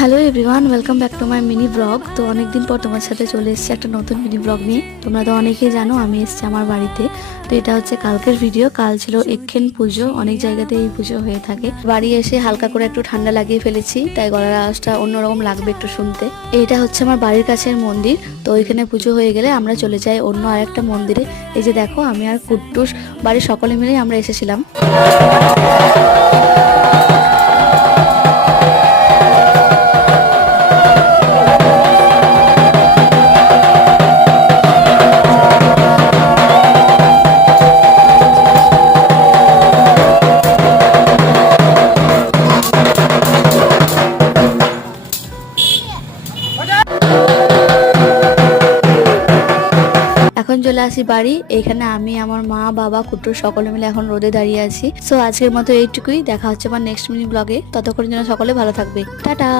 Hello everyone, welcome back to my mini blog. তো অনেকদিন পর তোমার সাথে চলে এসেছি একটা নতুন মিনি ব্লগ নিয়ে। তোমরা তো অনেকেই জানো আমি এসেছি আমার বাড়িতে। তো এটা হচ্ছে কালকের ভিডিও। কাল ছিল এক্ষেন পুজো, অনেক জায়গাতে এই পুজো হয়ে থাকে। বাড়ি এসে হালকা করে একটু ঠান্ডা লাগিয়ে ফেলেছি, তাই গলার আওয়াজটা অন্যরকম লাগবে একটু শুনতে। এইটা হচ্ছে আমার বাড়ির কাছের মন্দির। তো ওইখানে পুজো হয়ে গেলে আমরা চলে যাই অন্য আরেকটা মন্দিরে। এই যে দেখো, আমি আর কুট্টুস বাড়ির সকলে মিলেই আমরা এসেছিলাম। এখন চলে আসি বাড়ি। এখানে আমি, আমার মা, বাবা, কুট্টুর সকলে মিলে এখন রোদে দাঁড়িয়ে আছি। সো আজকের মতো এইটুকুই। দেখা হচ্ছে আমার নেক্সট মিনি ব্লগে। ততক্ষণের জন্য সকলে ভালো থাকবে। টাটা।